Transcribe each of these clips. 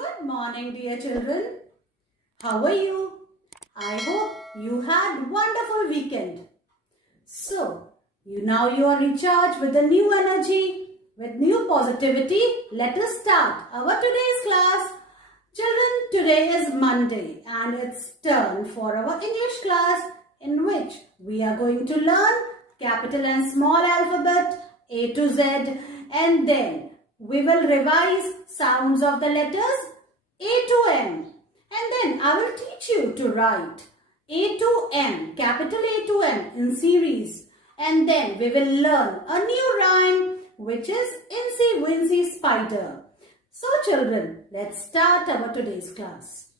Good morning, dear children. How are you? I hope you had wonderful weekend. So, you are recharged with a new energy, with new positivity. Let us start our today's class. Children, today is Monday and it's turn for our English class in which we are going to learn capital and small alphabet A to Z, and then we will revise sounds of the letters A to M, and then I will teach you to write A to M, capital A to M in series, and then we will learn a new rhyme which is Incy Wincy Spider. So children, let's start our today's class.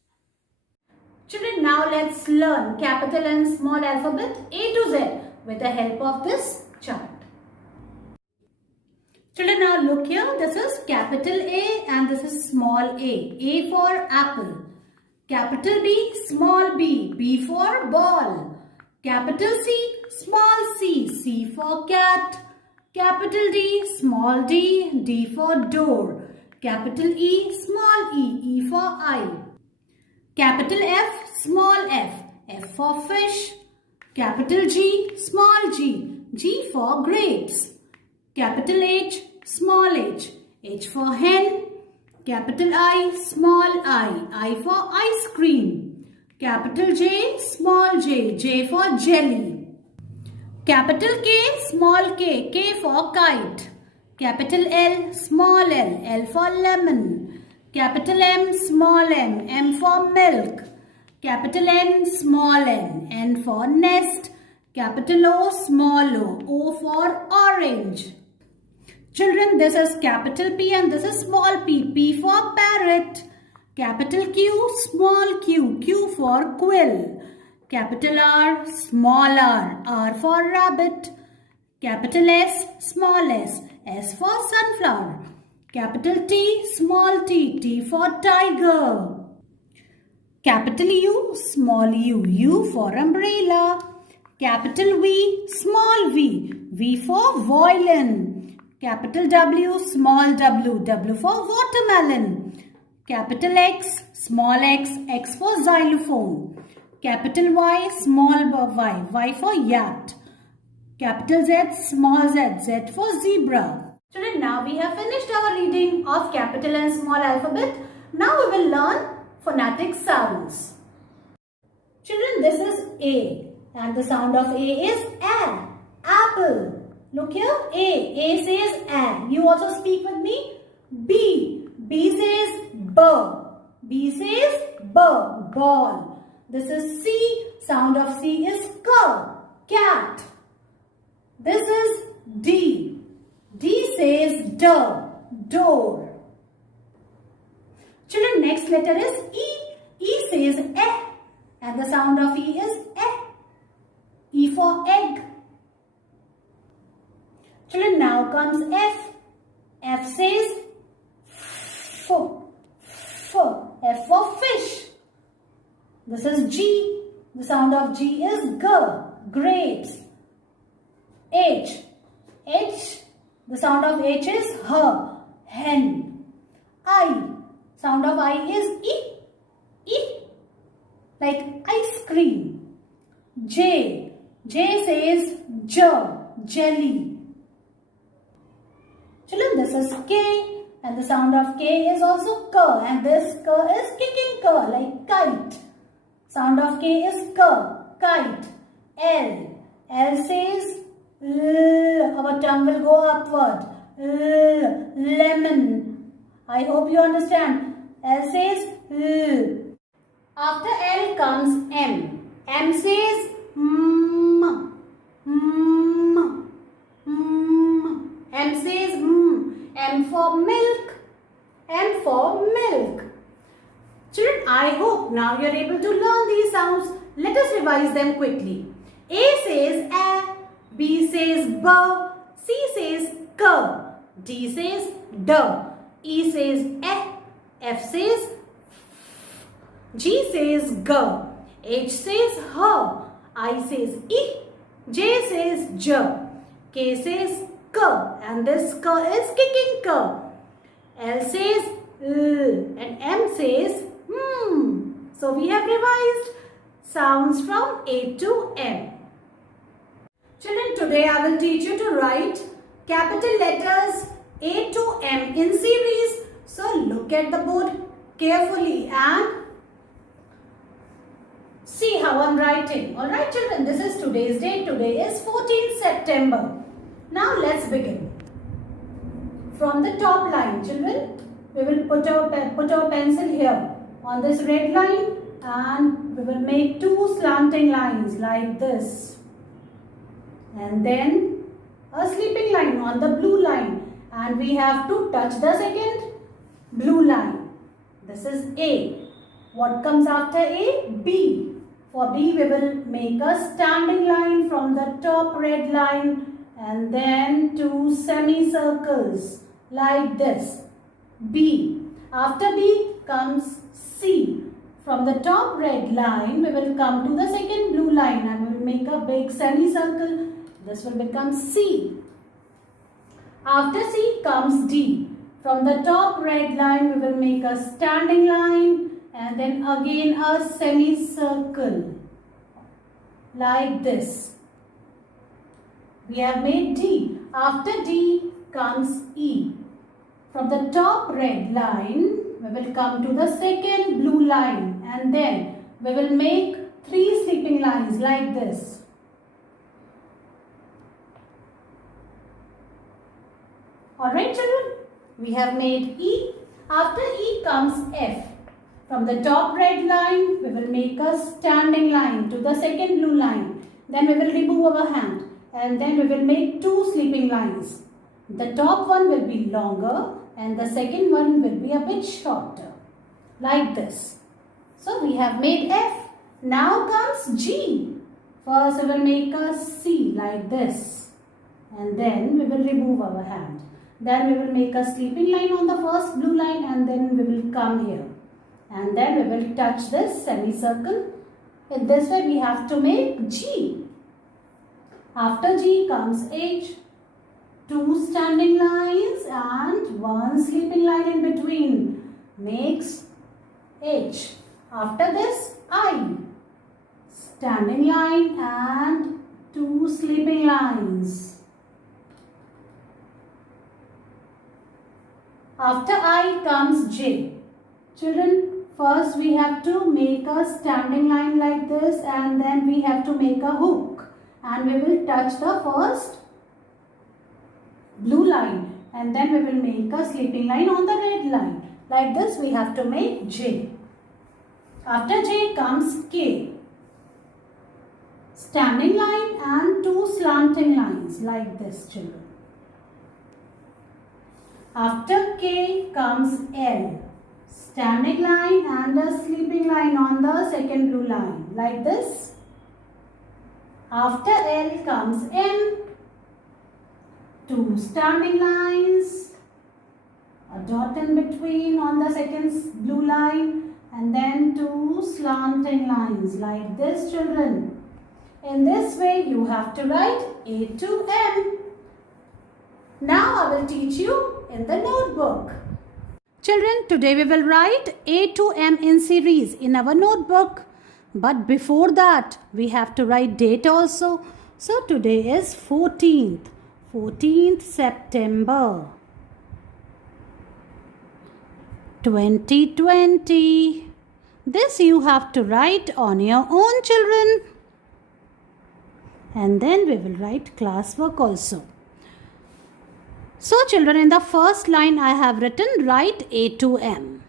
Children, now let's learn capital and small alphabet A to Z with the help of this chart. Children, now look here. This is capital A and this is small a. A for apple. Capital B, small b. B for ball. Capital C, small c. C for cat. Capital D, small d. D for door. Capital E, small e. E for eye. Capital F, small f. F for fish. Capital G, small g. G for grapes. Capital H, small h. H for hen. Capital I, small I. I for ice cream. Capital J, small j. J for jelly. Capital K, small k. K for kite. Capital L, small l. L for lemon. Capital M, small m. M for milk. Capital N, small n. N for nest. Capital O, small o. O for orange. Children, this is capital P and this is small p. P for parrot. Capital Q, small q. Q for quill. Capital R, small r. R for rabbit. Capital S, small s. S for sunflower. Capital T, small t. T for tiger. Capital U, small u. U for umbrella. Capital V, small v. V for violin. Capital W, small w. W for watermelon. Capital X, small x. X for xylophone. Capital Y, small y. Y for yacht. Capital Z, small z. Z for zebra. Children, now we have finished our reading of capital and small alphabet. Now we will learn phonetic sounds. Children, this is A and the sound of A is A. Apple. Look here, A. A says A. You also speak with me. B. B says B. B says B. Ball. This is C. Sound of C is K. Cat. This is D. D says D. Door. Children, next letter is E. E says E. And the sound of E is E. E for egg. Children, now comes F. F says F. F. F for fish. This is G. The sound of G is G. Grapes. H. H. The sound of H is H. Hen. I. Sound of I is E. E. Like ice cream. J. J says J. Jelly. Children, this is K and the sound of K is also K, and this K is kicking K like kite. Sound of K is K, kite. L. L says L. Our tongue will go upward. L. Lemon. I hope you understand. L says L. After L comes M. M says M. M. M. M says M. M for milk. M for milk. Children, I hope now you are able to learn these sounds. Let us revise them quickly. A says A. B says B. C says K. D says D. E says E. F says F. G says G. H says H. I says E. J says J. K says K, and this K is kicking K. L says L and M revised sounds from A to M. Children, today I will teach you to write capital letters A to M in series. So look at the board carefully and see how I'm writing. Alright children, this is today's date. Today is 14th September. Now let's begin. From the top line, children, we will put our pencil here on this red line and we will make two slanting lines like this. And then a sleeping line on the blue line, and we have to touch the second blue line. This is A. What comes after A? B. For B, we will make a standing line from the top red line and then two semicircles like this. B. After B comes C. From the top red line, we will come to the second blue line and we will make a big semicircle. This will become C. After C comes D. From the top red line, we will make a standing line and then again a semicircle like this. We have made D. After D comes E. From the top red line, we will come to the second blue line and then we will make three sleeping lines like this. Alright children, we have made E. After E comes F. From the top red line, we will make a standing line to the second blue line. Then we will remove our hand and then we will make two sleeping lines. The top one will be longer and the second one will be a bit shorter, like this. So we have made F. Now comes G. First we will make a C like this and then we will remove our hand. Then we will make a sleeping line on the first blue line and then we will come here. And then we will touch this semicircle. In this way we have to make G. After G comes H. Two standing lines and one sleeping line in between makes H. After this I. Standing line and two sleeping lines. After I comes J. Children, first we have to make a standing line like this and then we have to make a hook. And we will touch the first blue line and then we will make a sleeping line on the red line. Like this we have to make J. After J comes K. Standing line and two slanting lines like this children. After K comes L. Standing line and a sleeping line on the second blue line like this. After L comes M. Two standing lines, a dot in between on the second blue line and then two slanting lines like this children. In this way you have to write A to M. Now I will teach you in the notebook. Children, today we will write A to M in series in our notebook. But before that, we have to write date also. So today is 14th September 2020. This you have to write on your own children. And then we will write classwork also. So children, in the first line I have written write A to M.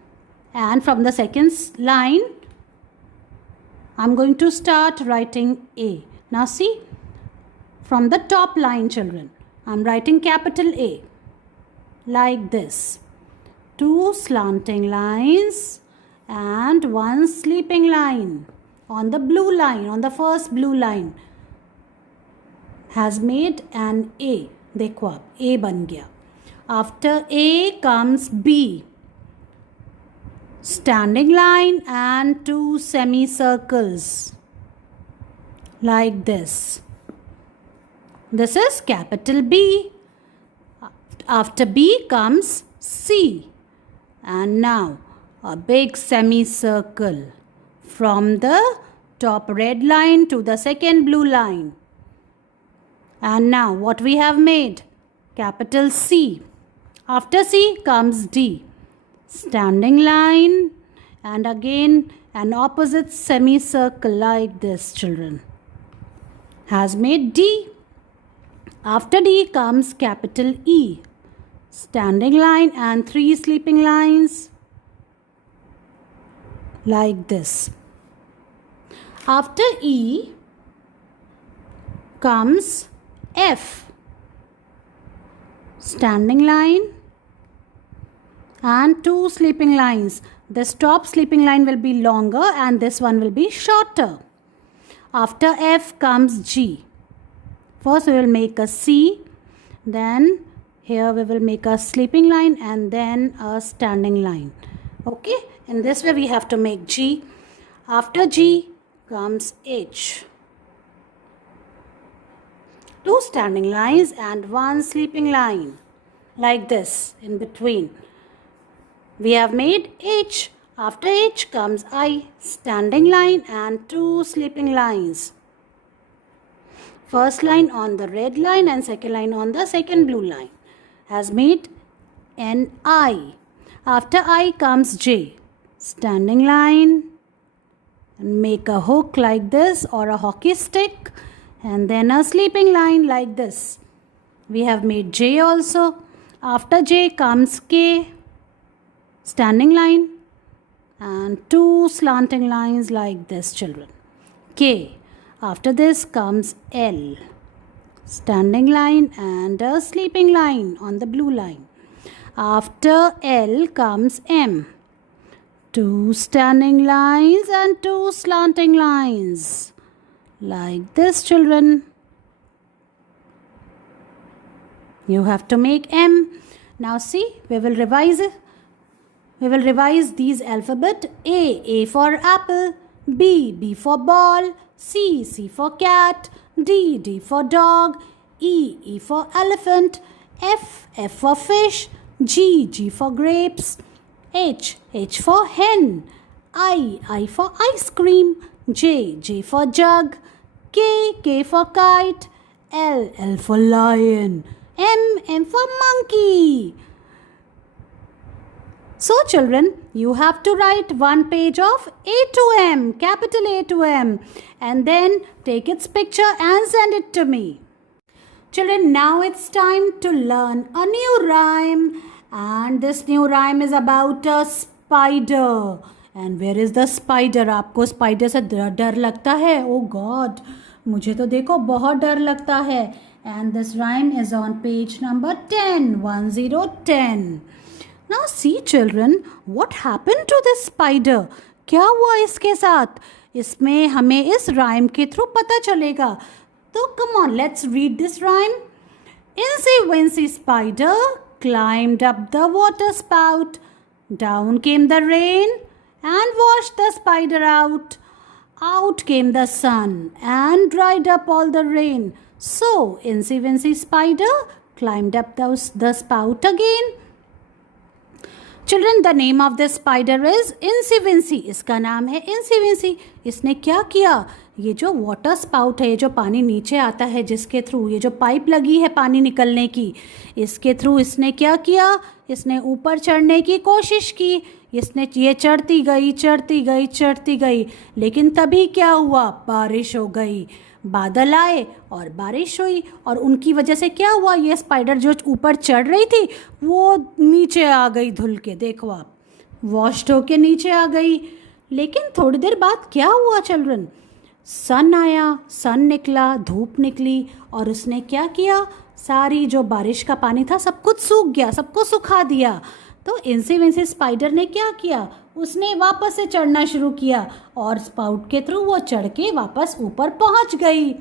And from the second line, I am going to start writing A. Now see, from the top line children, I am writing capital A like this. Two slanting lines and one sleeping line on the blue line, on the first blue line has made an A. देखो आप A बन गया. After A comes B. Standing line and two semicircles like this. This is capital B. After B comes C. And now a big semicircle from the top red line to the second blue line. And now what we have made? Capital C. After C comes D. Standing line and again an opposite semicircle like this, children. Has made D. After D comes capital E. Standing line and 3 sleeping lines like this. After E comes F. Standing line and 2 sleeping lines. This top sleeping line will be longer and this one will be shorter. After F comes G. First we will make a C, then here we will make a sleeping line and then a standing line. Okay, in this way we have to make G. After G comes H. 2 standing lines and 1 sleeping line like this in between. We have made H. After H comes I, standing line and 2 sleeping lines. First line on the red line and second line on the second blue line. Has made N-I. After I comes J. Standing line and make a hook like this or a hockey stick and then a sleeping line like this. We have made J also. After J comes K. Standing line and 2 slanting lines like this, children. K. After this comes L. Standing line and a sleeping line on the blue line. After L comes M. 2 standing lines and 2 slanting lines like this, children. You have to make M. Now see, we will revise it. We will revise these alphabet. A for apple. B for ball. C for cat. D for dog. E for elephant. F for fish. G for grapes. H for hen. I for ice cream. J for jug. K for kite. L for lion. M for monkey. So children, you have to write one page of A to M, capital A to M, and then take its picture and send it to me. Children, now it's time to learn a new rhyme, and this new rhyme is about a spider. And where is the spider? आपको spider से डर लगता है? Oh God, मुझे तो देखो बहुत डर लगता है. And this rhyme is on page number 10, 1010. Now see children, what happened to this spider? क्या हुआ इसके साथ? इसमें हमें इस rhyme के through पता चलेगा. तो come on, let's read this rhyme. Incy Wincy Spider climbed up the water spout. Down came the rain and washed the spider out. Out came the sun and dried up all the rain. So Incy Wincy Spider climbed up the spout again. Children, the name of this spider is Incy Wincy. इसका नाम है Incy Wincy. इसने क्या किया? ये जो water spout है, ये जो पानी नीचे आता है, जिसके थ्रू ये जो पाइप लगी है पानी निकलने की, इसके थ्रू इसने क्या किया? इसने ऊपर चढ़ने की कोशिश की. इसने ये चढ़ती गई, लेकिन तभी क्या हुआ? बारिश हो गई. बादल आए और बारिश हुई और उनकी वजह से क्या हुआ? ये स्पाइडर जो ऊपर चढ़ रही थी वो नीचे आ गई धुल के. देखो आप, वॉश्ड होके नीचे आ गई. लेकिन थोड़ी देर बाद क्या हुआ चिल्ड्रन? सन आया, सन निकला, धूप निकली और उसने क्या किया? सारी जो बारिश का पानी था सब कुछ सूख गया, सबको सुखा दिया. तो इंसी विंसी स्पाइडर ने क्या किया? उसने वापस से चढ़ना शुरू किया और स्पाउट के थ्रू वो चढ़ के वापस ऊपर पहुंच गई.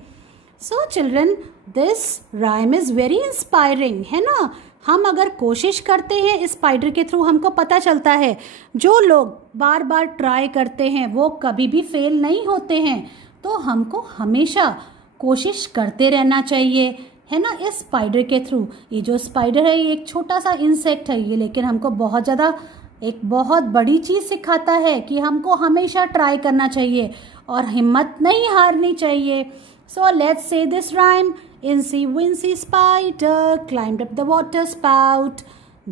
So children, this rhyme is very inspiring, है ना? हम अगर कोशिश करते हैं इस स्पाइडर के थ्रू, हमको पता चलता है जो लोग बार बार ट्राई करते हैं वो कभी भी फेल नहीं होते हैं. तो हमको हमेशा कोशिश करते रहना चाहिए, है ना? इस स्पाइडर के थ्रू, ये जो स्पाइडर है ये एक छोटा सा इंसेक्ट है ये, लेकिन हमको बहुत ज़्यादा एक बहुत बड़ी चीज़ सिखाता है कि हमको हमेशा ट्राई करना चाहिए और हिम्मत नहीं हारनी चाहिए. So let's say this rhyme. Incy wincy spider climbed up the water spout.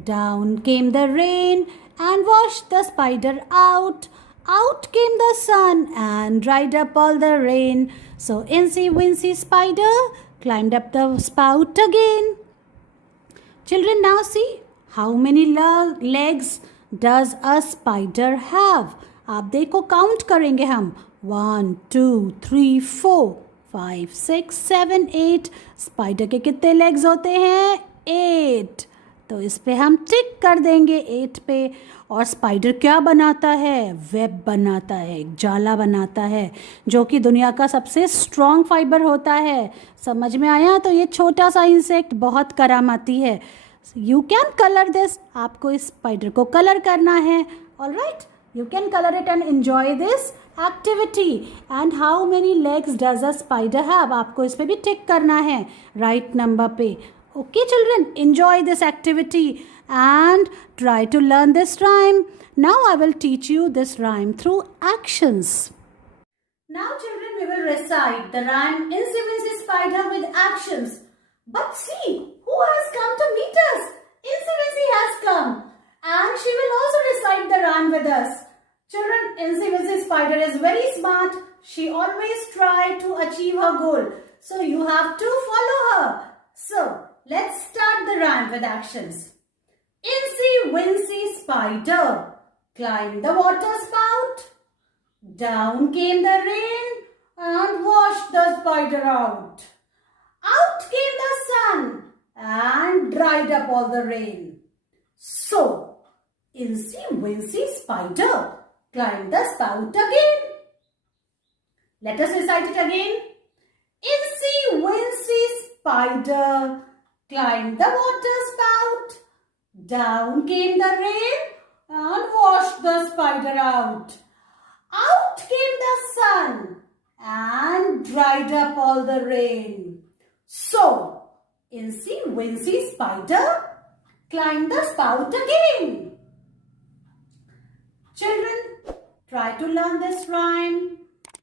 Down came the rain and washed the spider out. Out came the sun and dried up all the rain. So Incy wincy spider climbed up the spout again. Children, now see how many legs does a spider have? आप देखो count करेंगे हम. 1 2 3 4 5 6 7 8. Spider के कितने legs होते हैं? 8. तो इस पे हम टिक कर देंगे 8 पे. और स्पाइडर क्या बनाता है? वेब बनाता है, एक जाला बनाता है जो कि दुनिया का सबसे स्ट्रॉन्ग फाइबर होता है. समझ में आया? तो ये छोटा सा इंसेक्ट बहुत करामाती है. You can colour this. आपको इस स्पाइडर को कलर करना है. Alright, you can color it and enjoy this activity. And how many legs does a spider have? आपको इस पे भी टिक करना है right number पे. Okay children, enjoy this activity and try to learn this rhyme. Now I will teach you this rhyme through actions. Now children, we will recite the rhyme Incy Wincy Spider with actions. But see, who has come to meet us? Incy Wincy has come. And she will also recite the rhyme with us. Children, Incy Wincy Spider is very smart. She always tries to achieve her goal. So you have to follow her. So let's start the rhyme with actions. Incy Wincy Spider climbed the water spout. Down came the rain and washed the spider out. Out came the sun and dried up all the rain. So, Incy Wincy Spider climbed the spout again. Let us recite it again. Incy Wincy Spider climbed the water spout. Down came the rain and washed the spider out. Out came the sun and dried up all the rain. So, Incy Wincy Spider climbed the spout again. Children, try to learn this rhyme,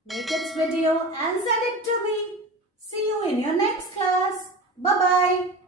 make its video and send it to me. See you in your next class. Bye-bye.